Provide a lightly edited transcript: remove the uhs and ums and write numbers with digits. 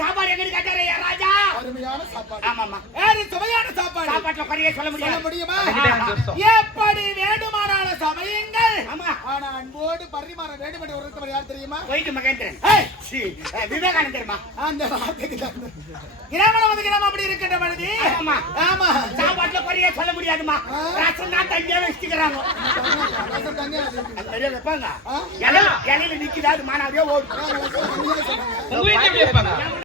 சாப்பாடு எங்க கேட்டாரு ராஜா? அருமையான சாப்பாடு. ஆமாமா. சுவையான சாப்பாடு. சாப்பாட்டுல குறைய சொல்ல முடியுமா? எப்படி வேண்டுமானாலும் சமையுங்கள். ஆமா. ஆனா அன்போடு பரிமாற வேண்டும் என்று ஒருத்தவர் யார் தெரியுமா? போயிட்டு மகேந்திரன். விவேகானந்தர்மா. அந்த வார்த்தைக்கு கிராமம் வந்து கிராமம் அப்படி இருக்கின்ற பொழுது ஆமா ஆமா சாப்பாட்டுல குறைய சொல்ல முடியாதுமா. ரசம் தான் தண்ணியா வச்சுக்கிறாங்க. அது நிறைய வைப்பாங்க. இலையில நிக்குதா அது மானாவே ஓடும்.